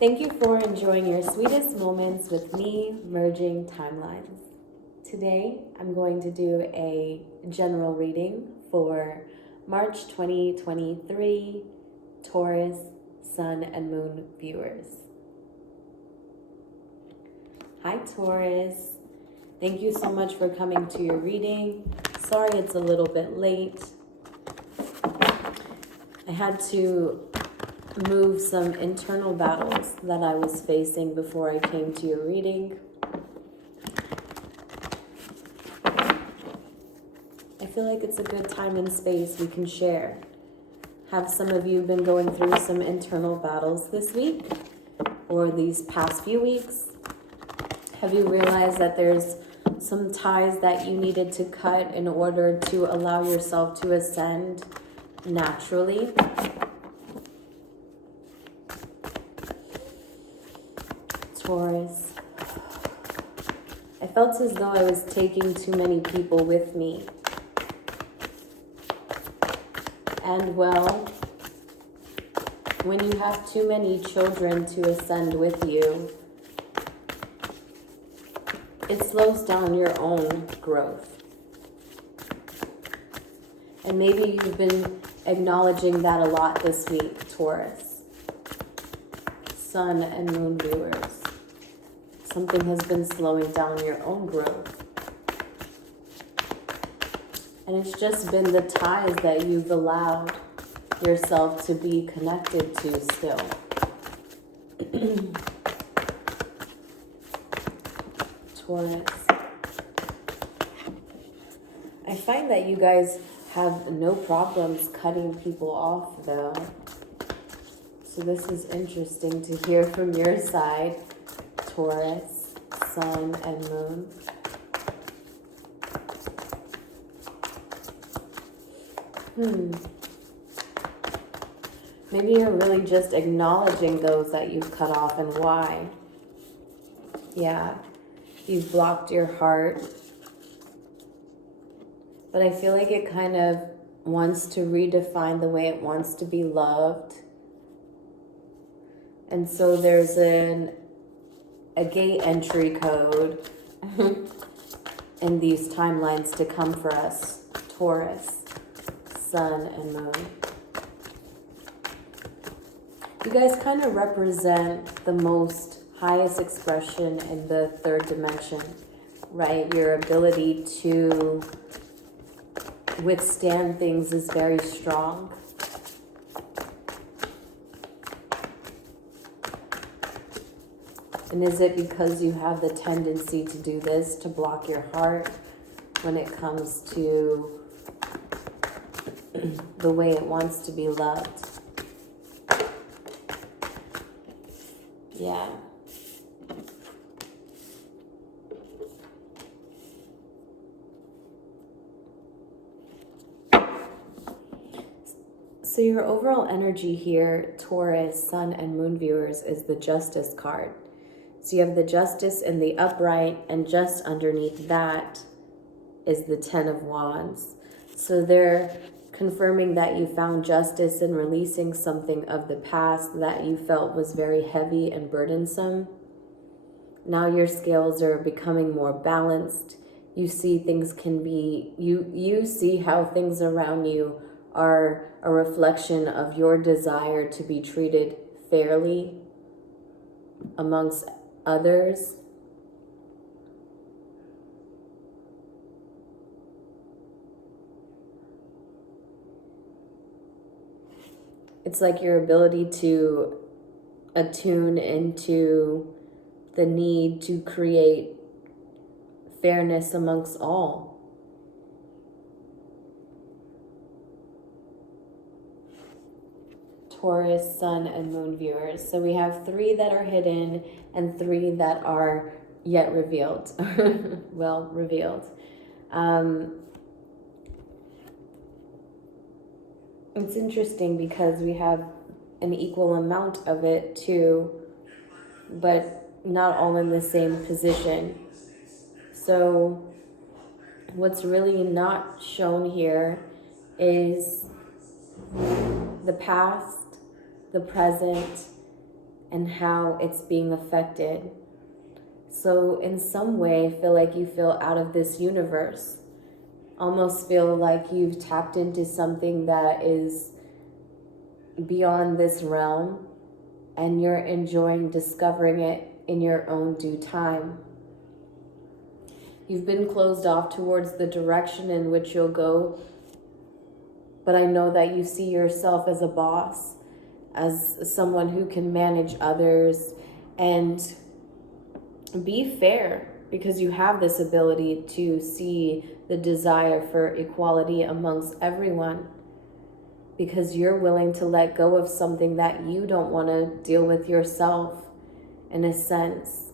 Thank you for enjoying your sweetest moments with me, merging timelines. Today, I'm going to do a general reading for March 2023 Taurus, Sun, and Moon viewers. Hi, Taurus. Thank you so much for coming to your reading. Sorry it's a little bit late. I had to move some internal battles that I was facing before I came to your reading. I feel like it's a good time and space we can share. Have some of you been going through some internal battles this week or these past few weeks? Have you realized that there's some ties that you needed to cut in order to allow yourself to ascend naturally? Taurus. I felt as though I was taking too many people with me. And well, when you have too many children to ascend with you, it slows down your own growth. And maybe you've been acknowledging that a lot this week, Taurus. Sun and Moon viewers. Something has been slowing down your own growth. And it's just been the ties that you've allowed yourself to be connected to still. Taurus. I find that you guys have no problems cutting people off though. So this is interesting to hear from your side, Taurus, Sun, and Moon. Maybe you're really just acknowledging those that you've cut off and why. Yeah, you've blocked your heart. But I feel like it kind of wants to redefine the way it wants to be loved. And so there's a gate entry code in these timelines to come for us, Taurus, Sun, and Moon. You guys kind of represent the most highest expression in the third dimension, right? Your ability to withstand things is very strong. And is it because you have the tendency to do this, to block your heart when it comes to the way it wants to be loved? Yeah. So your overall energy here, Taurus, Sun, and Moon viewers, is the Justice card. So you have the Justice in the upright, and just underneath that is the Ten of Wands. So they're confirming that you found justice in releasing something of the past that you felt was very heavy and burdensome. Now your scales are becoming more balanced. You see things can be, you see how things around you are a reflection of your desire to be treated fairly amongst others. It's like your ability to attune into the need to create fairness amongst all. Taurus, Sun, and Moon viewers. So we have 3 that are hidden and 3 that are yet revealed. Well, revealed. It's interesting because we have an equal amount of it too, but not all in the same position. So what's really not shown here is the past, the present, and how it's being affected. So in some way, I feel like you feel out of this universe. Almost feel like you've tapped into something that is beyond this realm, and you're enjoying discovering it in your own due time. You've been closed off towards the direction in which you'll go, but I know that you see yourself as a boss, as someone who can manage others and be fair, because you have this ability to see the desire for equality amongst everyone, because you're willing to let go of something that you don't want to deal with yourself. In a sense,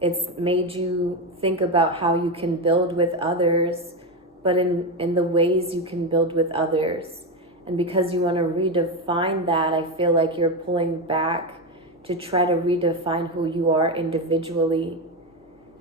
it's made you think about how you can build with others, but in the ways you can build with others. And because you want to redefine that, I feel like you're pulling back to try to redefine who you are individually.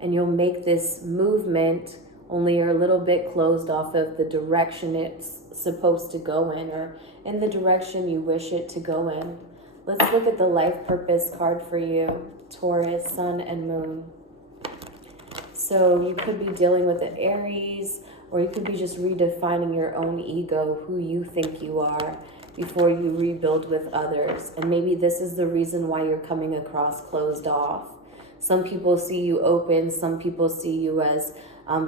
And you'll make this movement, only you're a little bit closed off of the direction it's supposed to go in, or in the direction you wish it to go in. Let's look at the life purpose card for you, Taurus, Sun and Moon. So you could be dealing with an Aries, or you could be just redefining your own ego, who you think you are, before you rebuild with others. And maybe this is the reason why you're coming across closed off. Some people see you open, some people see you as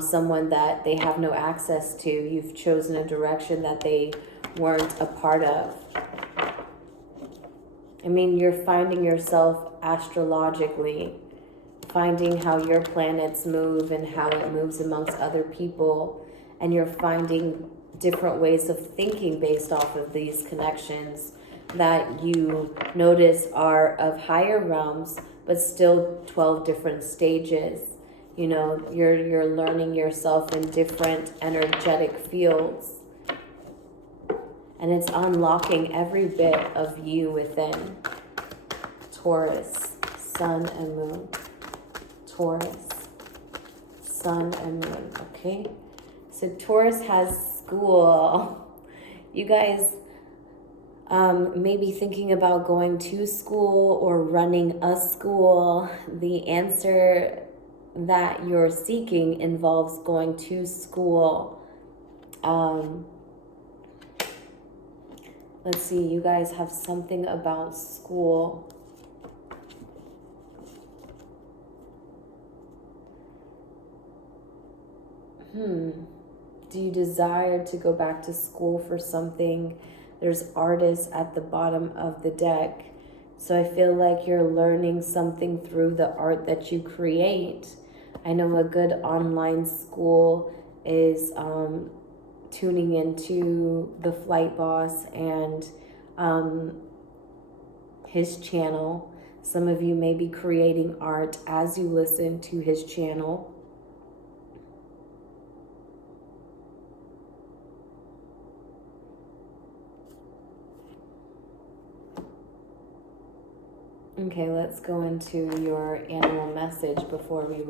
someone that they have no access to. You've chosen a direction that they weren't a part of. I mean, you're finding yourself astrologically, finding how your planets move and how it moves amongst other people. And you're finding different ways of thinking based off of these connections that you notice are of higher realms, but still 12 different stages. You know, you're learning yourself in different energetic fields. And it's unlocking every bit of you within. Taurus, Sun and Moon. Taurus, Sun and Moon, okay? So Taurus has school. You guys may be thinking about going to school or running a school. The answer that you're seeking involves going to school. Let's see, you guys have something about school. Do you desire to go back to school for something? There's artists at the bottom of the deck. So I feel like you're learning something through the art that you create. I know a good online school is tuning into the Flight Boss and his channel. Some of you may be creating art as you listen to his channel. Okay, let's go into your animal message before we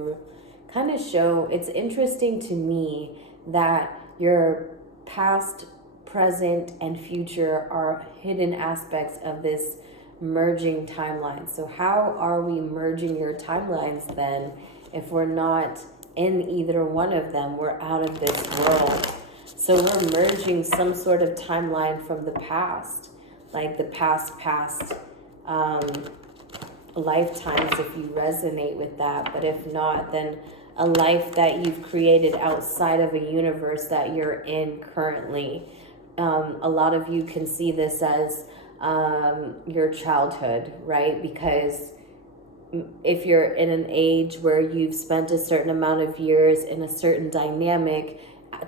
kind of show. It's interesting to me that your past, present, and future are hidden aspects of this merging timeline. So how are we merging your timelines then? If we're not in either one of them, we're out of this world. So we're merging some sort of timeline from the past, like the past lifetimes, if you resonate with that. But if not, then a life that you've created outside of a universe that you're in currently. A lot of you can see this as your childhood, right? Because if you're in an age where you've spent a certain amount of years in a certain dynamic,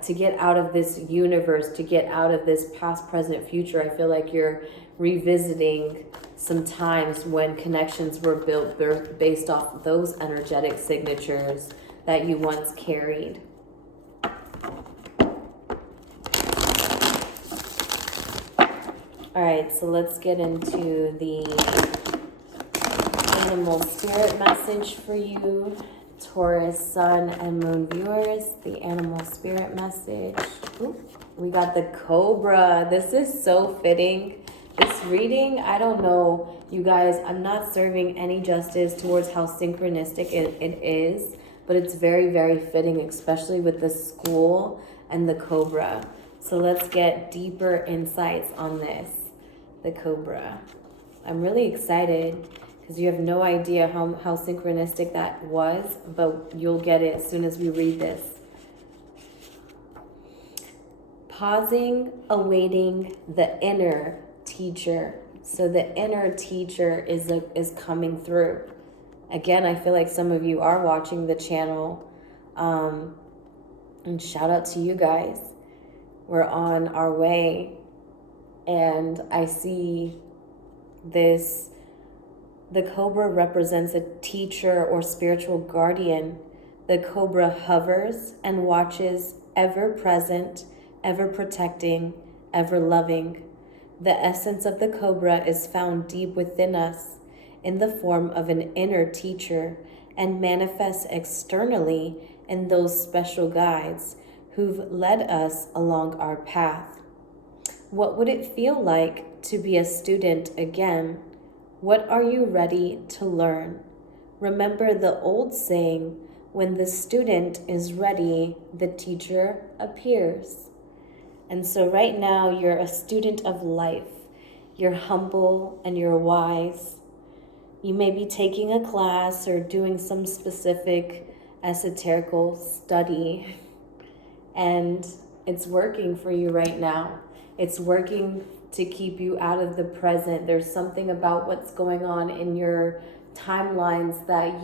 to get out of this universe, to get out of this past, present, future, I feel like you're revisiting some times when connections were built based off those energetic signatures that you once carried. All right, so let's get into the animal spirit message for you, Taurus, Sun, and Moon viewers. The animal spirit message. Ooh, we got the cobra. This is so fitting This reading, I don't know, you guys, I'm not serving any justice towards how synchronistic it is, but it's very, very fitting, especially with the school and the cobra. So let's get deeper insights on this, the cobra. I'm really excited because you have no idea how synchronistic that was, but you'll get it as soon as we read this. Pausing, awaiting the inner teacher. So the inner teacher is coming through. Again, I feel like some of you are watching the channel. And shout out to you guys. We're on our way. And I see this. The cobra represents a teacher or spiritual guardian. The cobra hovers and watches, ever present, ever protecting, ever loving. The essence of the cobra is found deep within us in the form of an inner teacher and manifests externally in those special guides who've led us along our path. What would it feel like to be a student again? What are you ready to learn? Remember the old saying, when the student is ready, the teacher appears. And so right now you're a student of life. You're humble and you're wise. You may be taking a class or doing some specific esoterical study, and it's working for you right now. It's working to keep you out of the present. There's something about what's going on in your timelines that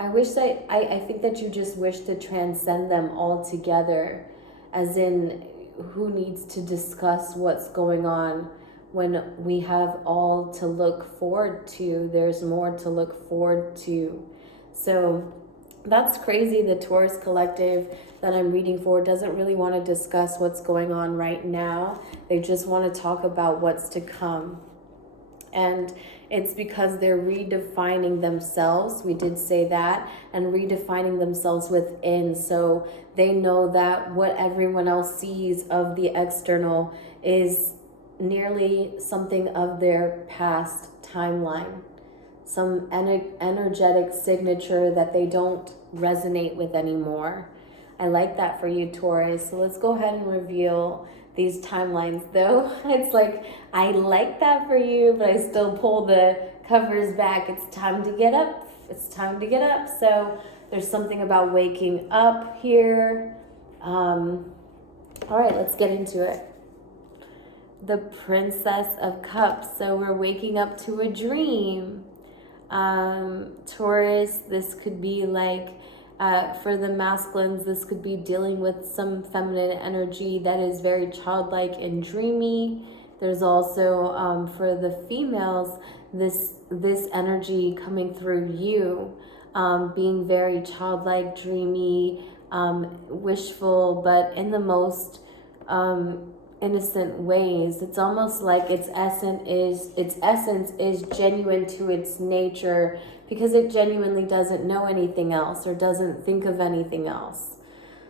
I think that you just wish to transcend them altogether, as in who needs to discuss what's going on when we have all to look forward to. There's more to look forward to. So that's crazy. The Taurus collective that I'm reading for doesn't really want to discuss what's going on right now. They just want to talk about what's to come. And it's because they're redefining themselves. We did say that, and redefining themselves within. So they know that what everyone else sees of the external is nearly something of their past timeline, some energetic signature that they don't resonate with anymore. I like that for you, Taurus. So let's go ahead and reveal these timelines, though. It's like, I like that for you, but I still pull the covers back. It's time to get up. It's time to get up. So there's something about waking up here. All right, let's get into it. The Princess of Cups. So we're waking up to a dream. Taurus, this could be like, for the masculines, this could be dealing with some feminine energy that is very childlike and dreamy. There's also, for the females, this energy coming through you, being very childlike, dreamy, wishful, but in the most innocent ways. It's almost like its essence is genuine to its nature, because it genuinely doesn't know anything else or doesn't think of anything else.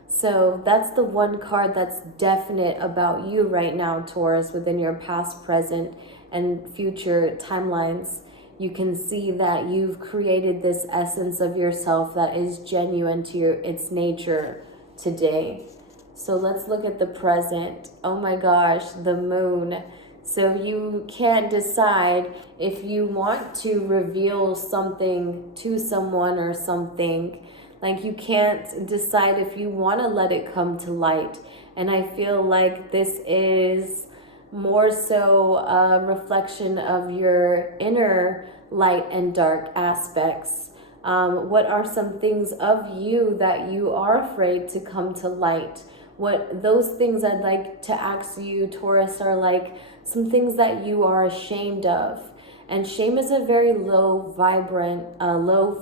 So that's the one card that's definite about you right now, Taurus, within your past, present, and future timelines. You can see that you've created this essence of yourself that is genuine to its nature today. So let's look at the present. Oh my gosh, the moon. So you can't decide if you want to reveal something to someone or something. Like, you can't decide if you want to let it come to light. And I feel like this is more so a reflection of your inner light and dark aspects. What are some things of you that you are afraid to come to light? What those things I'd like to ask you, Taurus, are like some things that you are ashamed of. And shame is a very low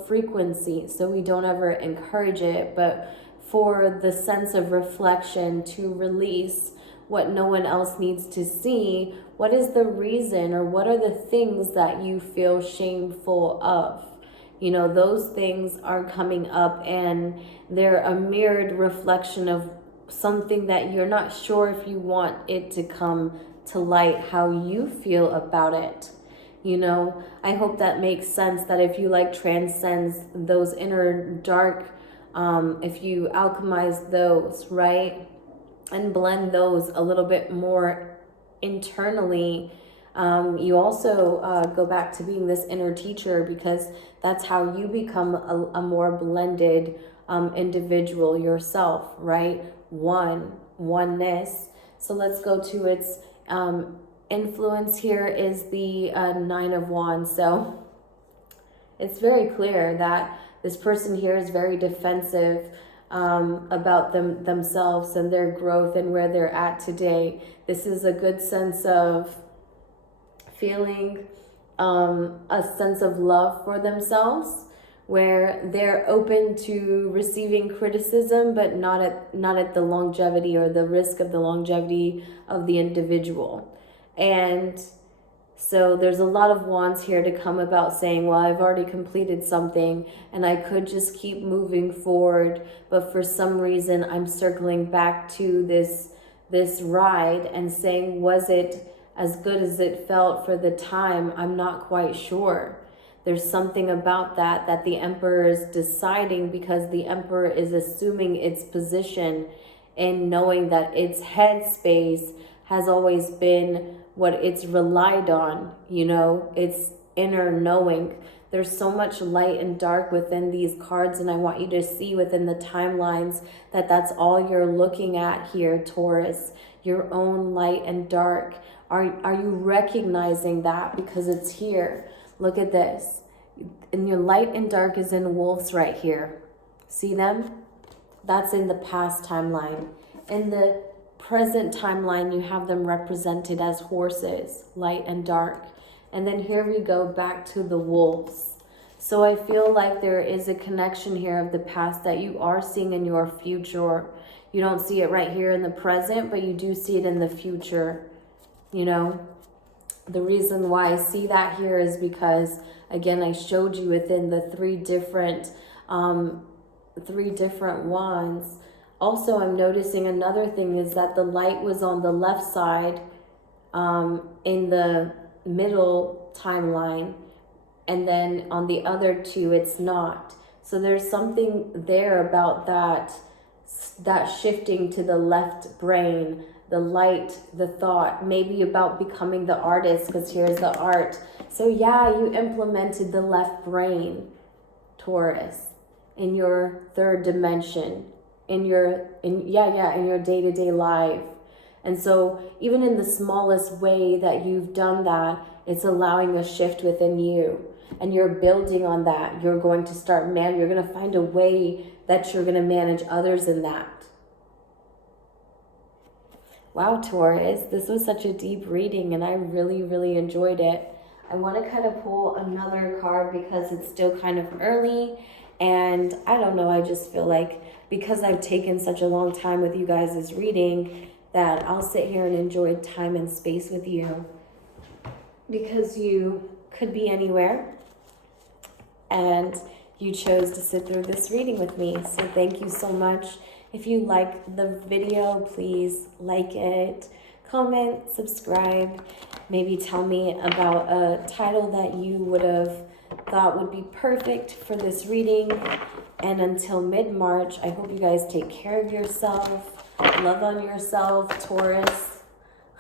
frequency, so we don't ever encourage it, but for the sense of reflection, to release what no one else needs to see, what is the reason, or what are the things that you feel shameful of? You know, those things are coming up, and they're a mirrored reflection of something that you're not sure if you want it to come to light, how you feel about it. I hope that makes sense, that if you transcends those inner dark, if you alchemize those, right, and blend those a little bit more internally, you also go back to being this inner teacher, because that's how you become a more blended individual yourself, right? Oneness. So let's go to its influence. Here is the Nine of Wands. So it's very clear that this person here is very defensive about themselves and their growth and where they're at today. This is a good sense of feeling a sense of love for themselves, where they're open to receiving criticism, but not at the longevity or the risk of the longevity of the individual. And so there's a lot of wands here to come about saying, well, I've already completed something and I could just keep moving forward, but for some reason I'm circling back to this ride and saying, was it as good as it felt for the time? I'm not quite sure. There's something about that the Emperor is deciding, because the Emperor is assuming its position and knowing that its headspace has always been what it's relied on, its inner knowing. There's so much light and dark within these cards, and I want you to see within the timelines that that's all you're looking at here, Taurus, your own light and dark. Are you recognizing that? Because it's here. Look at this. And your light and dark is in wolves right here. See them? That's in the past timeline. In the present timeline, you have them represented as horses, light and dark. And then here we go back to the wolves. So I feel like there is a connection here of the past that you are seeing in your future. You don't see it right here in the present, but you do see it in the future. The reason why I see that here is because, again, I showed you within the three different wands. Also, I'm noticing another thing is that the light was on the left side in the middle timeline, and then on the other two it's not. So there's something there about that shifting to the left brain, the light, the thought, maybe about becoming the artist, because here's the art. So yeah, you implemented the left brain, Taurus, in your third dimension, in your day-to-day life. And so even in the smallest way that you've done that, it's allowing a shift within you, and you're building on that. You're going to start you're going to find a way that you're going to manage others in that. Wow, Taurus, this was such a deep reading and I really, really enjoyed it. I want to kind of pull another card because it's still kind of early, and I don't know, I just feel like because I've taken such a long time with you guys' reading, that I'll sit here and enjoy time and space with you, because you could be anywhere and you chose to sit through this reading with me. So thank you so much. If you like the video, please like it, comment, subscribe, maybe tell me about a title that you would have thought would be perfect for this reading. And until mid-March, I hope you guys take care of yourself, love on yourself, Taurus,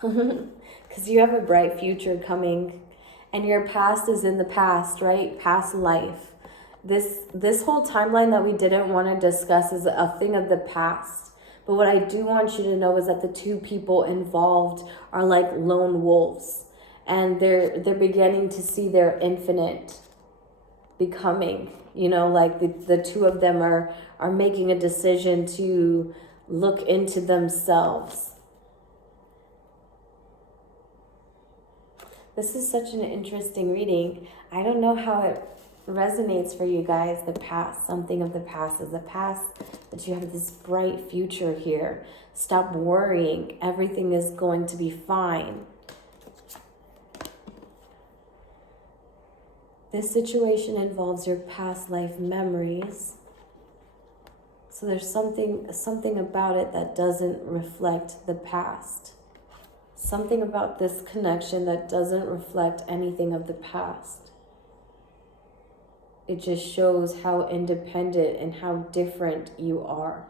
because you have a bright future coming, and your past is in the past, right? Past life. This whole timeline that we didn't want to discuss is a thing of the past. But what I do want you to know is that the two people involved are like lone wolves, and they're beginning to see their infinite becoming. Like the two of them are making a decision to look into themselves. This is such an interesting reading. I don't know how it resonates for you guys. The past, something of the past is the past, that you have this bright future here. Stop worrying. Everything is going to be fine. This situation involves your past life memories. So there's something about it that doesn't reflect the past. Something about this connection that doesn't reflect anything of the past. It just shows how independent and how different you are.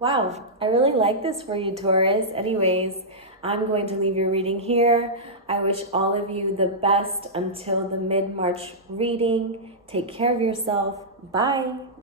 Wow, I really like this for you, Taurus. Anyways, I'm going to leave your reading here. I wish all of you the best until the mid-March reading. Take care of yourself. Bye.